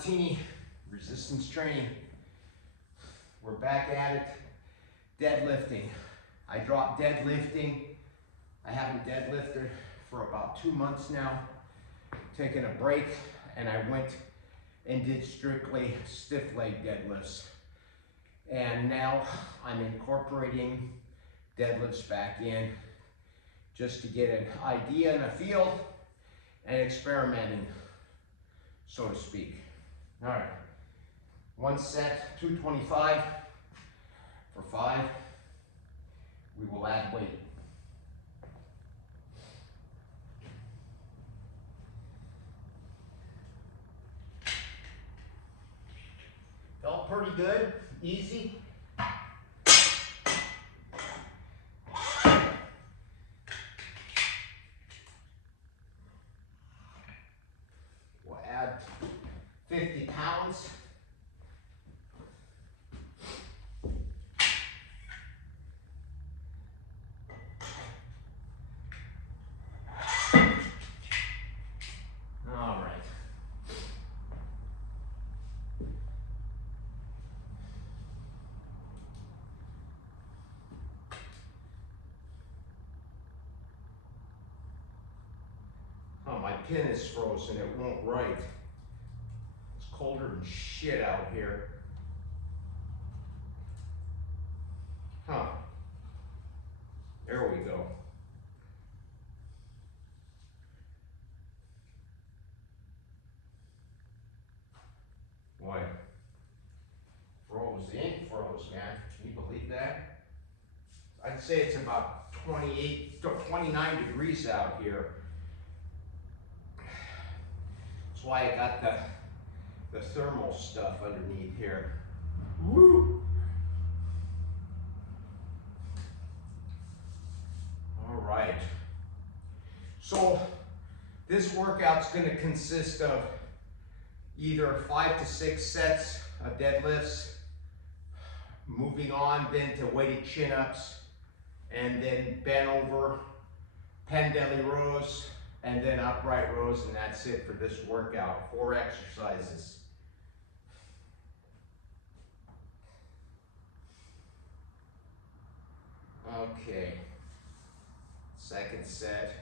Martini resistance training. We're back at it. Deadlifting. I dropped deadlifting. I haven't deadlifted for about 2 months now. Taking a break, and I went and did strictly stiff leg deadlifts. And now I'm incorporating deadlifts back in just to get an idea and a feel and experimenting, so to speak. All right, 1 set, 225 for 5. We will add weight. Felt pretty good, easy. We'll add 50 pounds. All right. Oh, my pin is frozen, it won't write. It's colder than shit out here. Huh. There we go. Boy, froze, the ink froze, man. Can you believe that? I'd say it's about 29 degrees out here. That's why I got the thermal stuff underneath here. Woo! All right. So this workout's going to consist of either 5 to 6 sets of deadlifts, moving on then to weighted chin-ups, and then bent over, pendelly rows, and then upright rows, and that's it for this workout. 4 exercises. Okay, second set.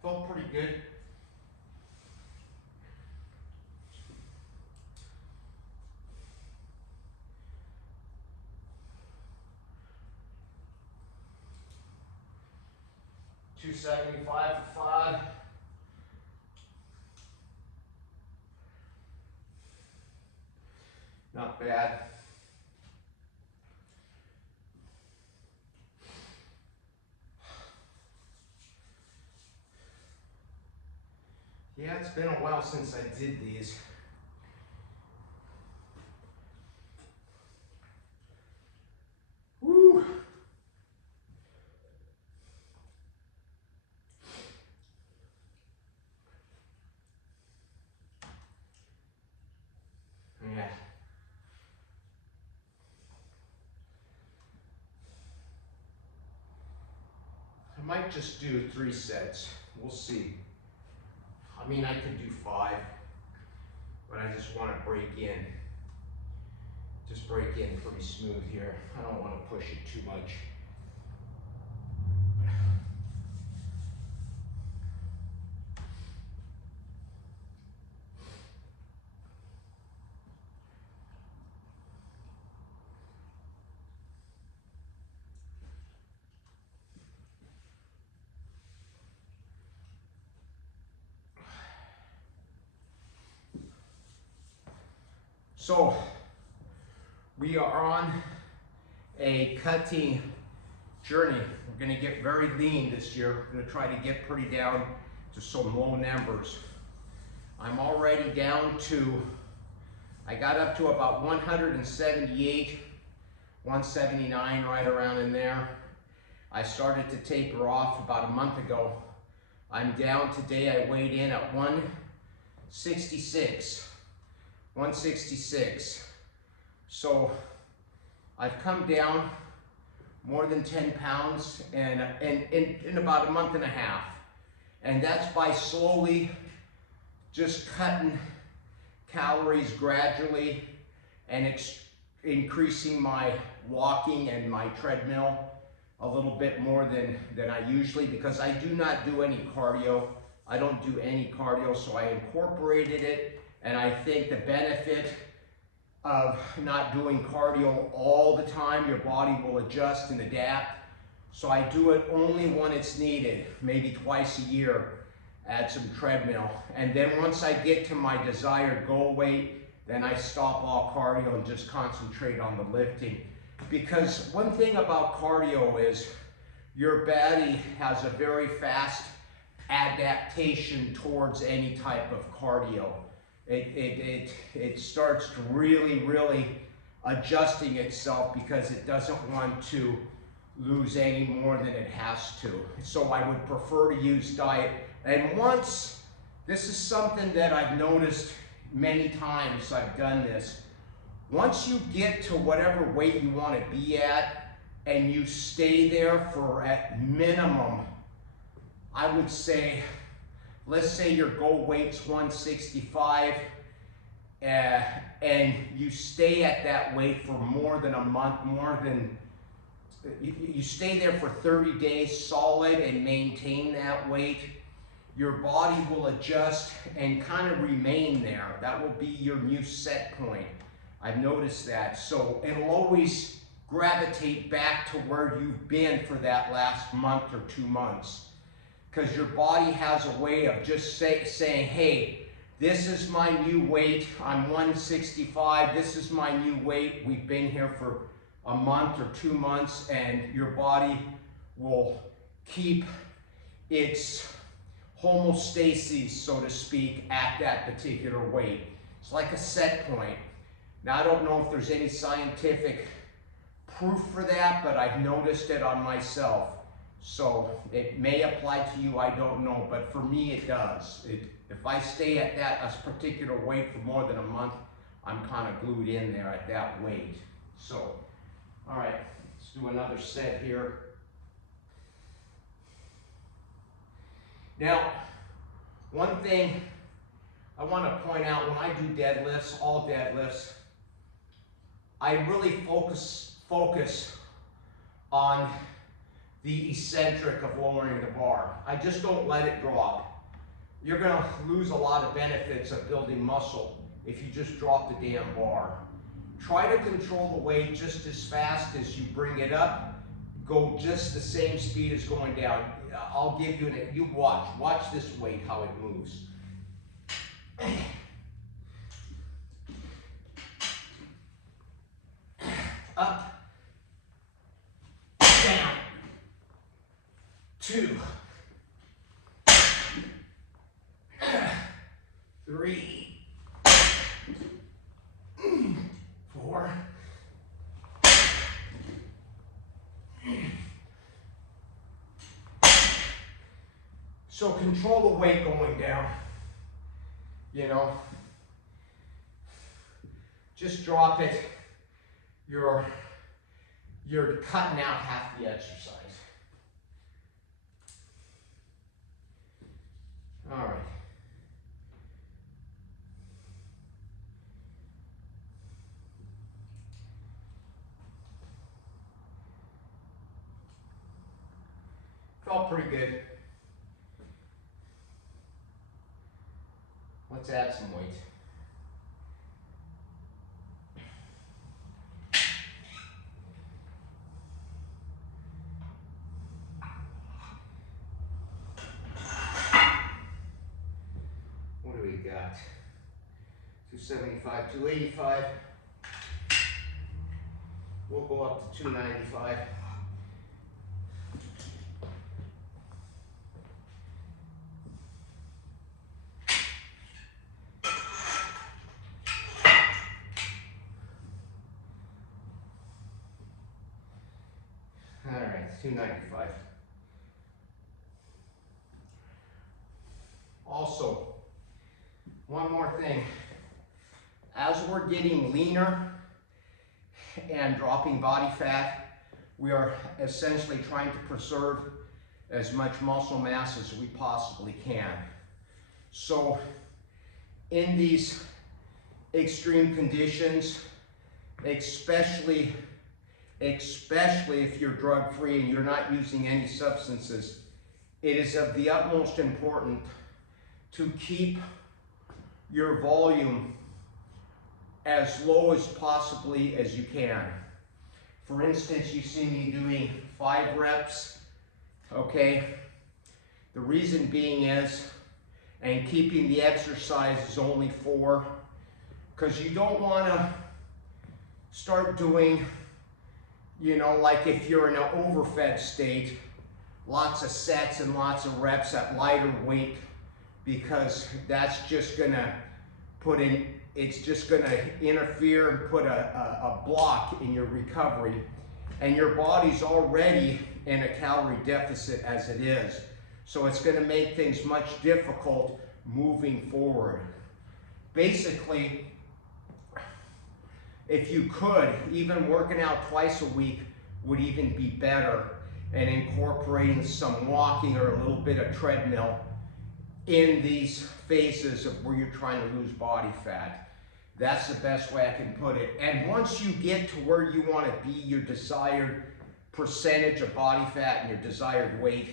Felt pretty good. $275 for 5. Not bad. Yeah, it's been a while since I did these. Woo! Yeah. I might just do 3 sets. We'll see. I mean, I could do 5, but I just want to break in. Just break in pretty smooth here. I don't want to push it too much. So we are on a cutting journey. We're going to get very lean this year. We're going to try to get pretty down to some low numbers. I'm already down to, I got up to about 178 179, right around in there. I started to taper off about a month ago. I'm down today, I weighed in at 166. 166. So I've come down more than 10 pounds in about a month and a half. And that's by slowly just cutting calories gradually and increasing my walking and my treadmill a little bit more than I usually, because I do not do any cardio. I don't do any cardio, so I incorporated it, and I think the benefit of not doing cardio all the time, your body will adjust and adapt. So I do it only when it's needed, maybe twice a year, add some treadmill. And then once I get to my desired goal weight, then I stop all cardio and just concentrate on the lifting. Because one thing about cardio is your body has a very fast adaptation towards any type of cardio. It starts to really adjusting itself because it doesn't want to lose any more than it has to. So I would prefer to use diet. And once, this is something that I've noticed many times I've done this, once you get to whatever weight you want to be at and you stay there for at minimum, I would say, let's say your goal weight's 165 and you stay at that weight for more than a month, you stay there for 30 days solid and maintain that weight, your body will adjust and kind of remain there. That will be your new set point. I've noticed that. So it'll always gravitate back to where you've been for that last month or 2 months. Because your body has a way of just saying, hey, this is my new weight. I'm 165. This is my new weight. We've been here for a month or 2 months, and your body will keep its homeostasis, so to speak, at that particular weight. It's like a set point. Now, I don't know if there's any scientific proof for that, but I've noticed it on myself. So it may apply to you, I don't know, but for me it does. If I stay at that particular weight for more than a month, I'm kind of glued in there at that weight. So, all right, let's do another set here. Now, one thing I want to point out, when I do deadlifts, all deadlifts, I really focus on the eccentric of lowering the bar. I just don't let it drop. You're going to lose a lot of benefits of building muscle if you just drop the damn bar. Try to control the weight just as fast as you bring it up. Go just the same speed as going down. I'll give you you watch this weight, how it moves. Up, down, 2, 3, 4, 5. So control the weight going down, you know. Just drop it. You're cutting out half the exercise. All right. Felt pretty good. Let's add some weight. What do we got? 275, 285. We'll go up to 295. 295. Also, one more thing. As we're getting leaner and dropping body fat, we are essentially trying to preserve as much muscle mass as we possibly can. So in these extreme conditions, especially if you're drug-free and you're not using any substances, it is of the utmost importance to keep your volume as low as possibly as you can. For instance, you see me doing 5 reps, okay? The reason being is, and keeping the exercise is only 4, because you don't want to start doing, you know, like if you're in an overfed state, lots of sets and lots of reps at lighter weight, because that's just gonna it's just gonna interfere and put a block in your recovery. And your body's already in a calorie deficit as it is. So it's gonna make things much difficult moving forward. Basically, if you could, even working out twice a week would even be better, and incorporating some walking or a little bit of treadmill in these phases of where you're trying to lose body fat. That's the best way I can put it. And once you get to where you want to be, your desired percentage of body fat and your desired weight,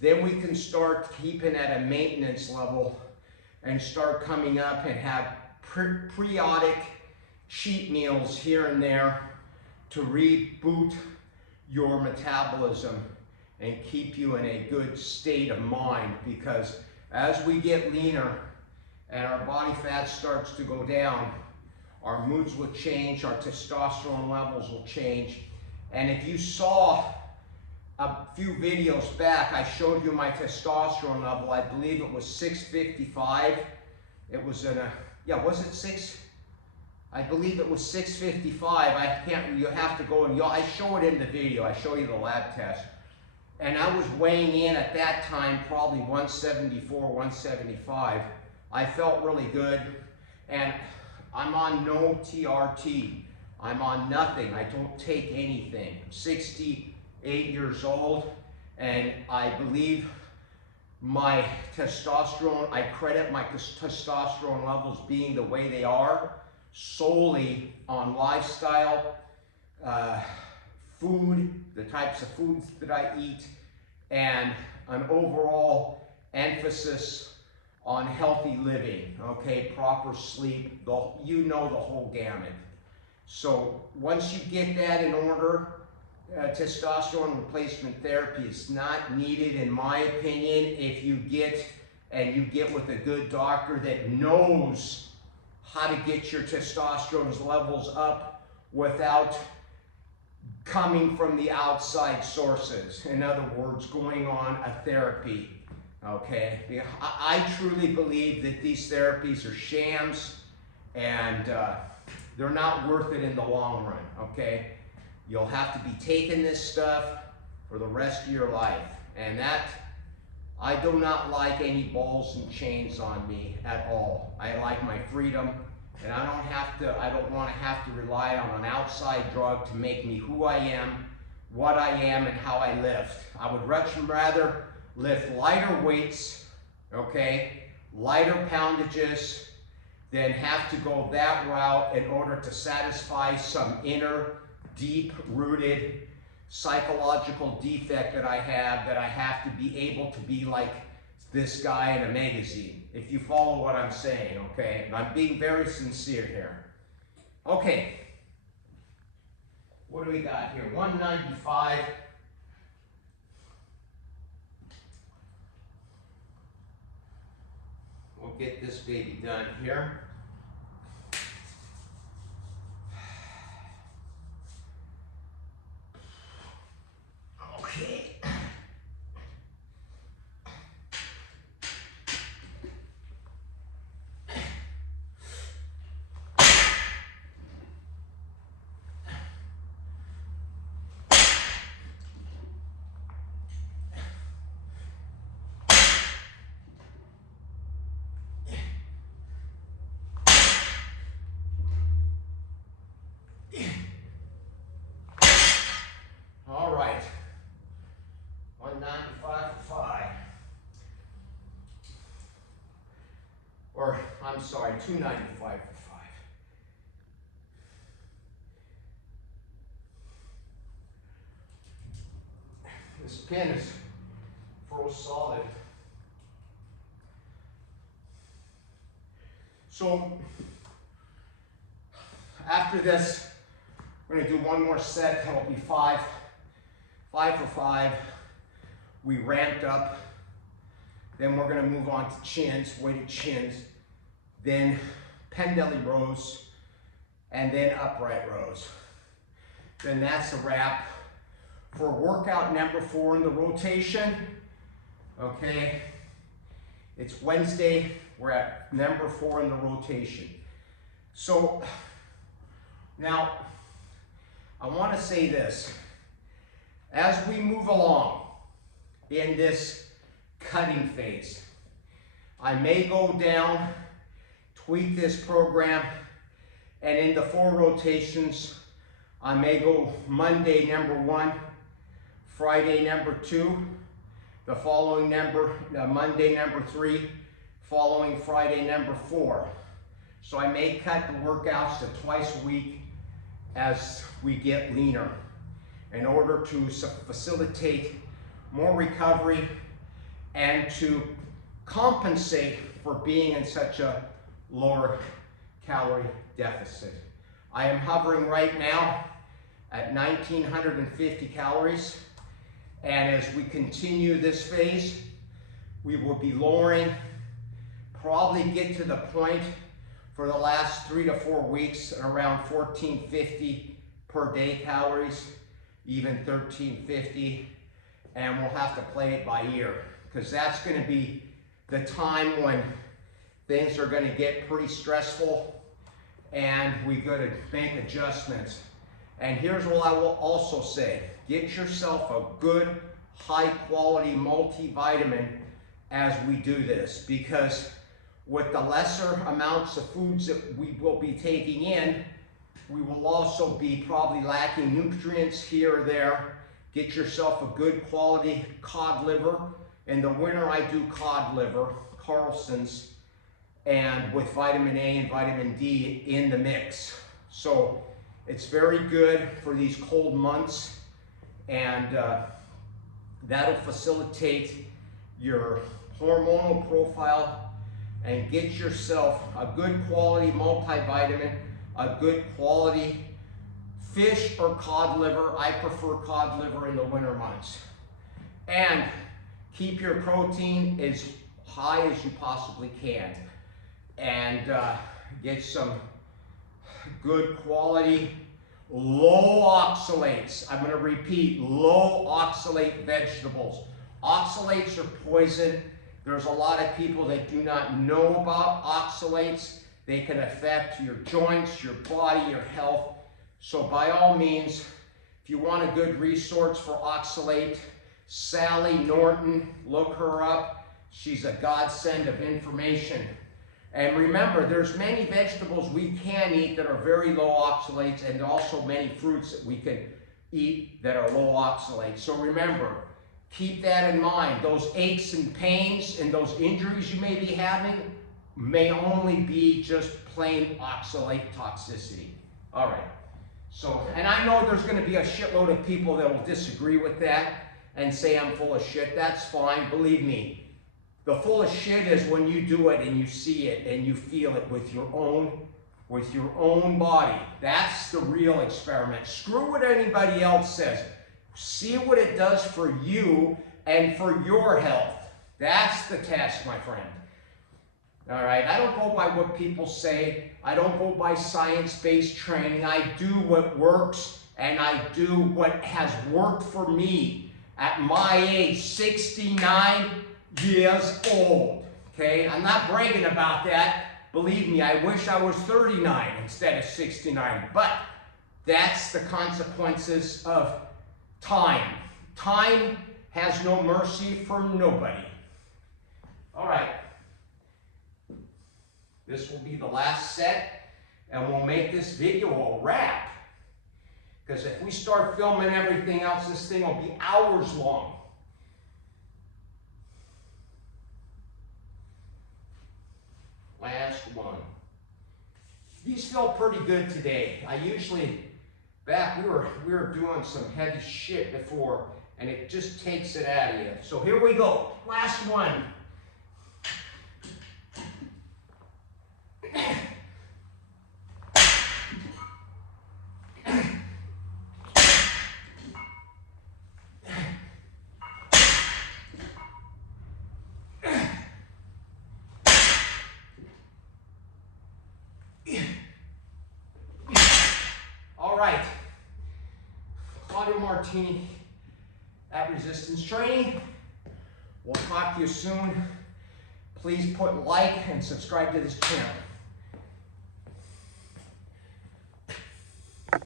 then we can start keeping at a maintenance level and start coming up and have periodic cheat meals here and there to reboot your metabolism and keep you in a good state of mind. Because as we get leaner and our body fat starts to go down, our moods will change, our testosterone levels will change. And if you saw a few videos back, I showed you my testosterone level. I believe it was 655. It was in a, yeah, was it 6? I believe it was 655. I can't, you have to go and, I show it in the video. I show you the lab test. And I was weighing in at that time, probably 174, 175. I felt really good, and I'm on no TRT. I'm on nothing. I don't take anything. I'm 68 years old, and I believe my testosterone, I credit my testosterone levels being the way they are solely on lifestyle, food, the types of foods that I eat, and an overall emphasis on healthy living, okay, proper sleep, you know, the whole gamut. So once you get that in order, testosterone replacement therapy is not needed, in my opinion, if you get with a good doctor that knows how to get your testosterone levels up without coming from the outside sources. In other words, going on a therapy. Okay, I truly believe that these therapies are shams, and they're not worth it in the long run, okay? You'll have to be taking this stuff for the rest of your life, and that, I do not like any balls and chains on me at all. I like my freedom, and I don't want to have to rely on an outside drug to make me who I am, what I am, and how I lift. I would much rather lift lighter weights, okay, lighter poundages, than have to go that route in order to satisfy some inner, deep-rooted psychological defect that I have to be able to be like this guy in a magazine, if you follow what I'm saying, okay? And I'm being very sincere here. Okay, what do we got here? 195. We'll get this baby done here. Okay. All right. 195 for 5. Or, I'm sorry, 295 for 5. This pin is froze solid. So, after this, we're going to do one more set. That'll be 5. 5 for 5. We ramped up. Then we're going to move on to chins, weighted chins. Then pendelly rows. And then upright rows. Then that's a wrap for workout number 4 in the rotation. Okay. It's Wednesday. We're at number 4 in the rotation. So, now, I want to say this. As we move along in this cutting phase, I may go down, tweak this program, and in the 4 rotations, I may go Monday number 1, Friday number 2, the following Monday number 3, following Friday number 4. So I may cut the workouts to twice a week as we get leaner in order to facilitate more recovery and to compensate for being in such a lower calorie deficit. I am hovering right now at 1,950 calories, and as we continue this phase, we will be lowering, probably get to the point for the last 3 to 4 weeks at around 1,450 per day calories, even 1,350, and we'll have to play it by ear, because that's going to be the time when things are going to get pretty stressful and we're going to make adjustments. And here's what I will also say. Get yourself a good, high-quality multivitamin as we do this, because with the lesser amounts of foods that we will be taking in, we will also be probably lacking nutrients here or there. Get yourself a good quality cod liver. In the winter, I do cod liver, Carlson's, and with vitamin A and vitamin D in the mix. So it's very good for these cold months, and that'll facilitate your hormonal profile, and get yourself a good quality multivitamin, a good quality fish or cod liver. I prefer cod liver in the winter months. And keep your protein as high as you possibly can. And get some good quality, low oxalates. I'm going to repeat, low oxalate vegetables. Oxalates are poison. There's a lot of people that do not know about oxalates. They can affect your joints, your body, your health. So by all means, if you want a good resource for oxalate, Sally Norton, look her up. She's a godsend of information. And remember, there's many vegetables we can eat that are very low oxalates, and also many fruits that we can eat that are low oxalates. So remember, keep that in mind. Those aches and pains and those injuries you may be having may only be just plain oxalate toxicity. All right. So, and I know there's going to be a shitload of people that will disagree with that and say I'm full of shit. That's fine. Believe me. The full of shit is when you do it and you see it and you feel it with your own body. That's the real experiment. Screw what anybody else says. See what it does for you and for your health. That's the test, my friend. All right, I don't go by what people say. I don't go by science-based training. I do what works, and I do what has worked for me at my age, 69 years old. Okay, I'm not bragging about that. Believe me, I wish I was 39 instead of 69, but that's the consequences of time. Time has no mercy for nobody. All right. This will be the last set, and we'll make this video a wrap. Because if we start filming everything else, this thing will be hours long. Last one. These feel pretty good today. I usually, back we were doing some heavy shit before, and it just takes it out of you. So here we go. Last one. All right, Claudio Martini at Resistance Training. We'll talk to you soon. Please put like and subscribe to this channel.